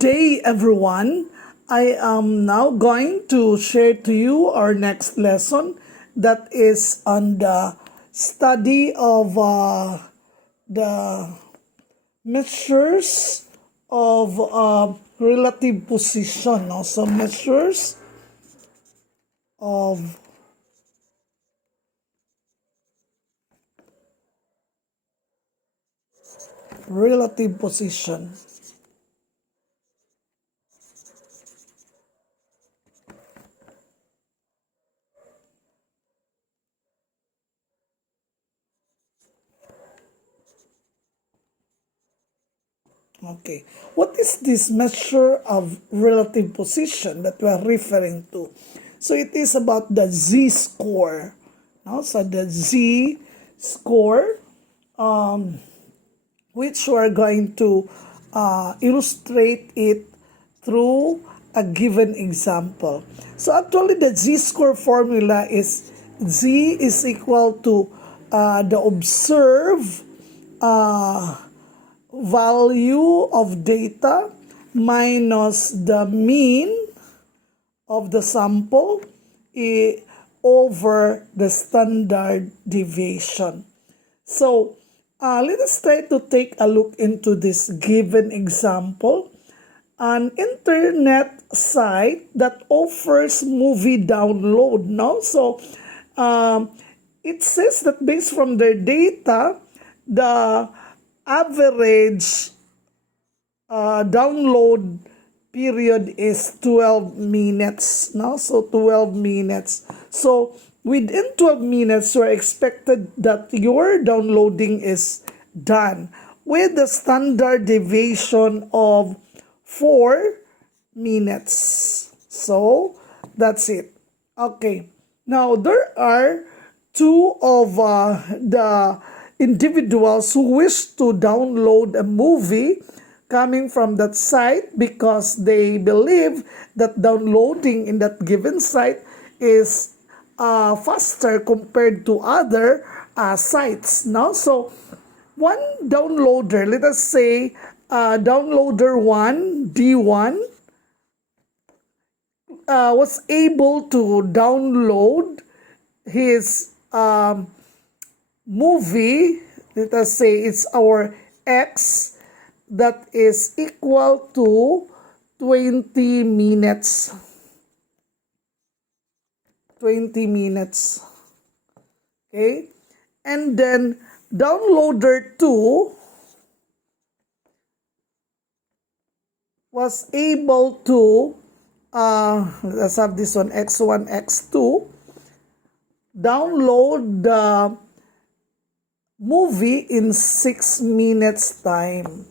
day, everyone. I am now going to share to you our next lesson that is on the study of the measures of relative position. Also, measures of relative position. Okay, what is this measure of relative position that we are referring to? So it is about the z-score. No? So the z-score, which we are going to illustrate it through a given example. So actually the z-score formula is z is equal to the observed value of data minus the mean of the sample over the standard deviation. So let us try to take a look into this given example. An internet site that offers movie download. No? So it says that based from their data, the average download period is 12 minutes. No? So 12 minutes. So within 12 minutes, you're expected that your downloading is done with the standard deviation of 4 minutes. So that's it. Okay. Now there are two of the individuals who wish to download a movie coming from that site because they believe that downloading in that given site is faster compared to other sites. No? So one downloader, let us say downloader 1, D1, was able to download his movie, let us say it's our X, that is equal to 20 minutes. 20 minutes. Okay? And then downloader 2 was able to, let's have this one, X1, X2, download the movie in 6 minutes time.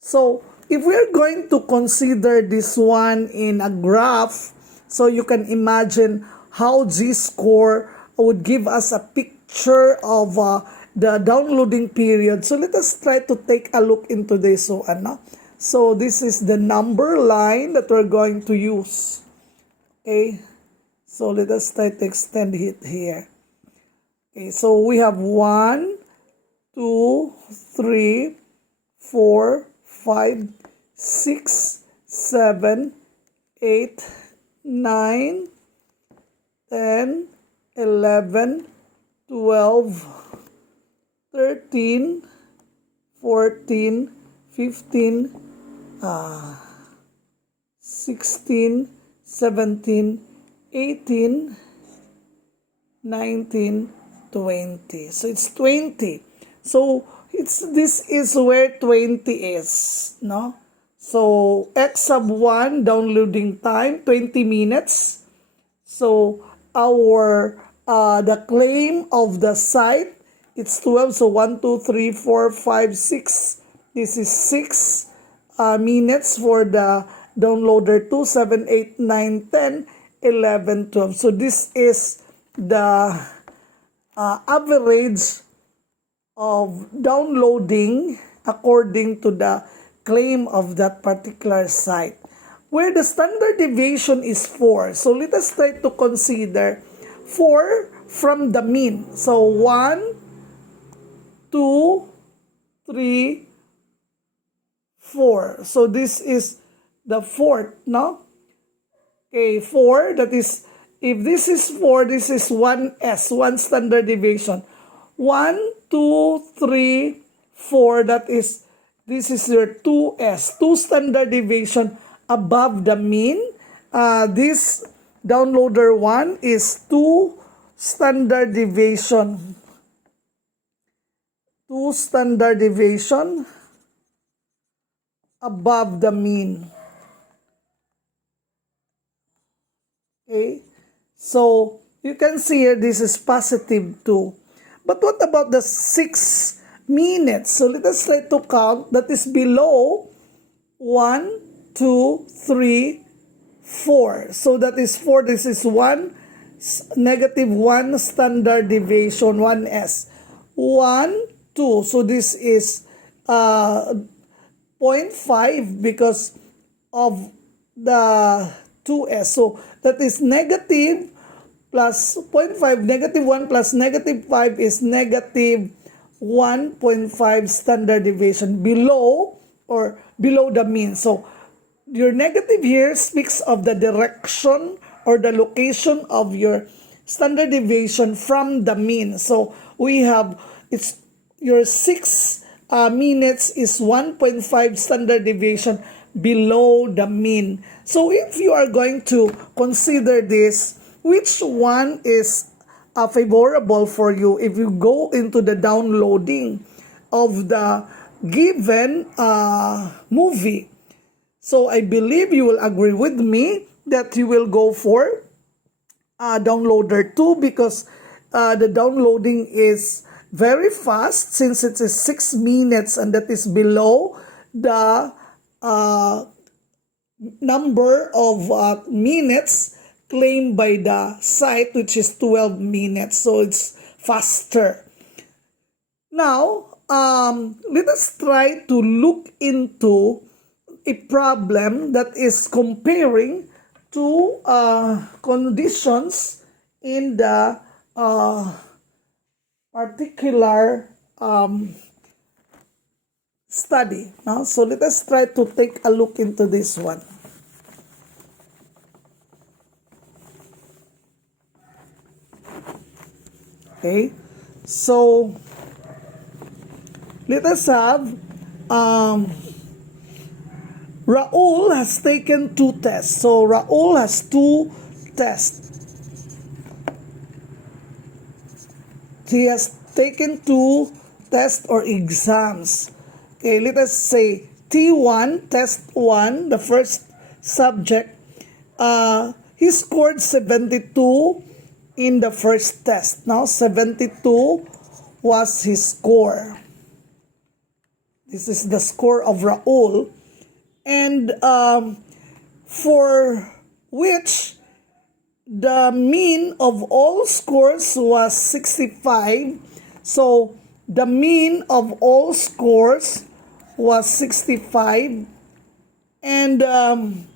So if we're going to consider this one in a graph, so you can imagine how z-score would give us a picture of the downloading period. So let us try to take a look into this one. No? So this is the number line that we're going to use. Okay, so let us try to extend it here. Okay, so we have 1, 2, 3, 4, 5, 6, 7, 8, 9, 10, 11, 12, 13, 14, 15, 16, 17, 18, 19, 20. So it's 20. So this is where 20 is, no? So X sub 1 downloading time 20 minutes. So our the claim of the site, it's 12. So 1, 2, 3, 4, 5, 6. This is 6 minutes for the downloader 2, 7, 8, 9, 10, 11, 12. So this is the average of downloading according to the claim of that particular site, where the standard deviation is 4. So let us try to consider 4 from the mean. So 1, 2, 3, 4. So this is the fourth, no? Okay, 4, that is, if this is 4, this is 1s, 1 standard deviation. 1, 2, 3, 4, that is, this is your 2s, 2 standard deviation above the mean. This downloader 1 is 2 standard deviation. 2 standard deviation above the mean. Okay, so you can see here this is positive 2. But what about the 6 minutes? So let us try to count. That is below 1, 2, 3, 4. So that is 4. This is 1, negative 1 standard deviation, 1s. 1, 2. So this is 0.5 because of the 2s. So that is negative plus 0.5, negative 1 plus negative 5 is negative 1.5 standard deviation below or below the mean. So your negative here speaks of the direction or the location of your standard deviation from the mean. So we have, it's your 6 minutes is 1.5 standard deviation below the mean. So if you are going to consider this, which one is favorable for you if you go into the downloading of the given movie? So I believe you will agree with me that you will go for downloader 2 because the downloading is very fast since it is 6 minutes and that is below the number of minutes claimed by the site, which is 12 minutes. So it's faster. Now, let us try to look into a problem that is comparing two conditions in the particular study. Now, so let us try to take a look into this one. Okay, so let us have Raul has taken 2 tests. So Raul has 2 tests. He has taken 2 tests or exams. Okay, let us say T1, test 1, the first subject, he scored 72 in the first test. Now, 72 was his score. This is the score of Raul. And for which the mean of all scores was 65. So, the mean of all scores was 65. And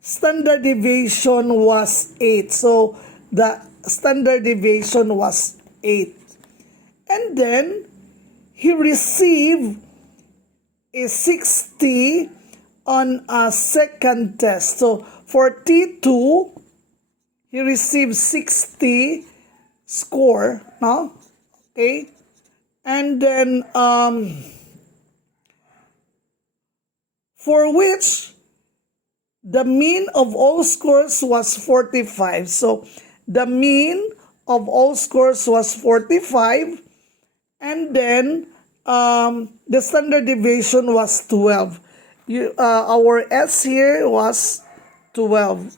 standard deviation was 8. So, the standard deviation was 8. And then, he received a 60 on a second test. So, for T2, he received 60 score, no? Okay? And then, for which the mean of all scores was 45. So, the mean of all scores was 45. And then, the standard deviation was 12. Our S here was 12.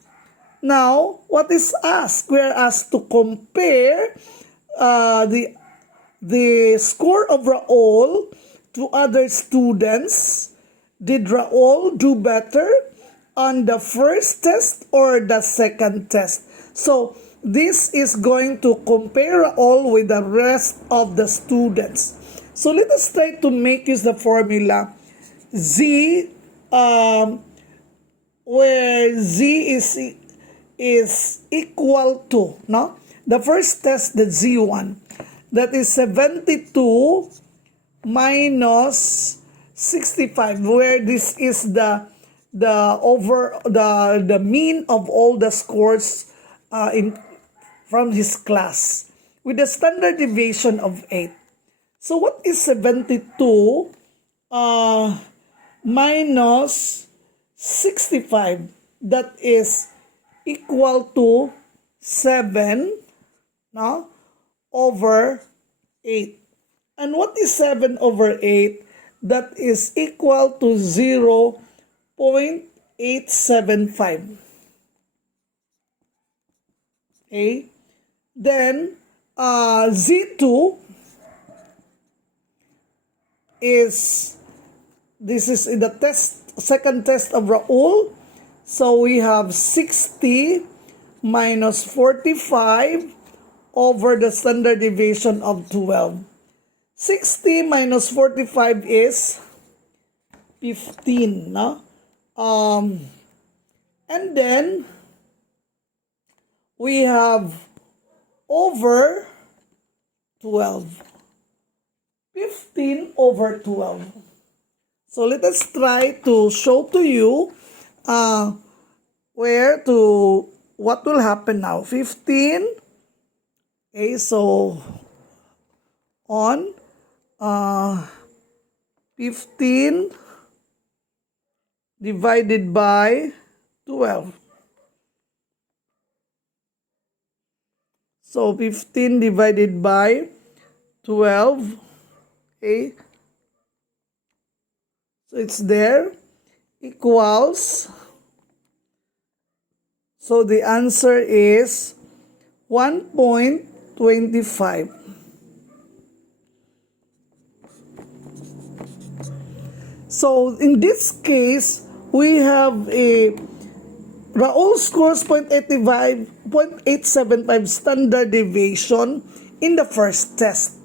Now, what is asked? We are asked to compare the score of Raul to other students. Did Raul do better on the first test or the second test? So, this is going to compare Raul with the rest of the students. So, let us try to make use the formula Z, where Z is equal to, no? The first test, the Z1, that is 72 minus 65, where this is the the mean of all the scores in from his class with a standard deviation of 8. So what is 72 minus 65? That is equal to 7, no, over 8. And what is 7 over 8? That is equal to 0.875. Okay? Then, Z2 is, this is in the second test of Raul. So we have 60 minus 45 over the standard deviation of 12. 60 minus 45 is 15, no? And then we have over 12. 15 over 12. So let us try to show to you what will happen now. 15. Okay, so on 15 divided by 12. So 15 divided by 12. Okay. So it's there, equals, so the answer is 1.25. So in this case, we have a Raul scores 0.875 standard deviation in the first test.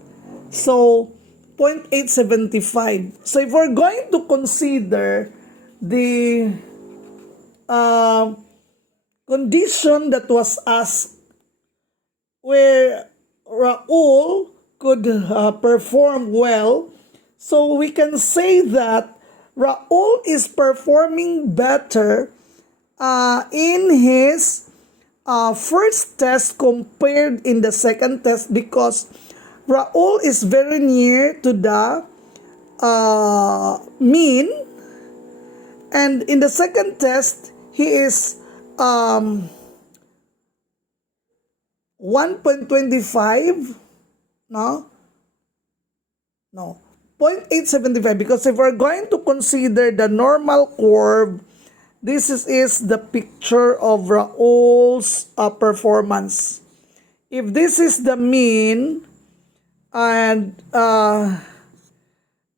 So 0.875. So if we're going to consider the condition that was asked where Raul could perform well, so we can say that Raul is performing better in his first test compared in the second test, because Raul is very near to the mean, and in the second test he is 1.25, no 0.875, because if we're going to consider the normal curve, this is the picture of Raul's performance. If this is the mean, and that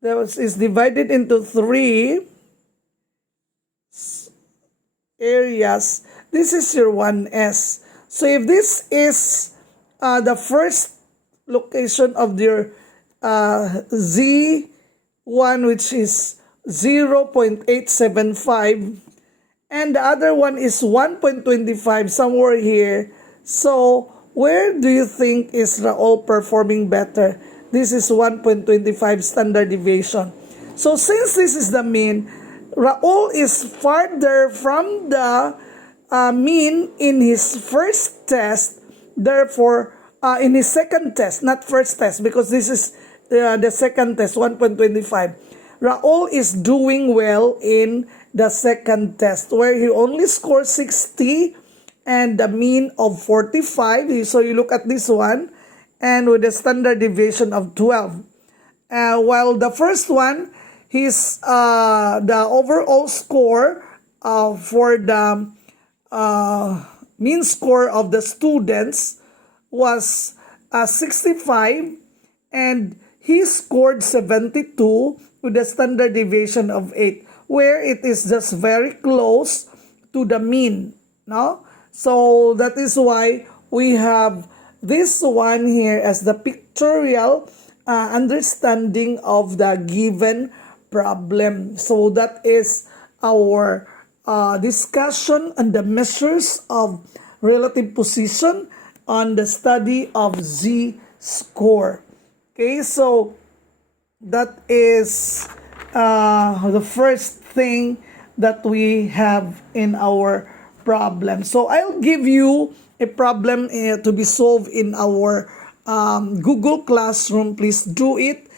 is divided into 3 areas, this is your 1S. So if this is the first location of your Z1, which is 0.875, and the other one is 1.25, somewhere here. So where do you think is Raul performing better? This is 1.25 standard deviation. So since this is the mean, Raul is farther from the mean in his first test. Therefore, in his second test, not first test, because this is the second test, 1.25. Raul is doing well in the second test, where he only scored 60 and the mean of 45. So you look at this one, and with a standard deviation of 12. While the first one, his the overall score for the mean score of the students was 65, and he scored 72 with a standard deviation of 8, where it is just very close to the mean, no? So that is why we have this one here as the pictorial understanding of the given problem. So that is our discussion on the measures of relative position on the study of Z-score. Okay, so that is the first thing that we have in our problem. So I'll give you a problem to be solved in our Google Classroom. Please do it,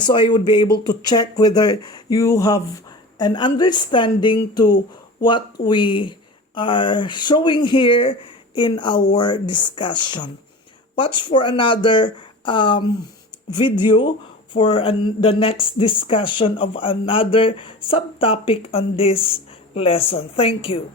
so I would be able to check whether you have an understanding to what we are showing here in our discussion. Watch for another video for the next discussion of another subtopic on this lesson. Thank you.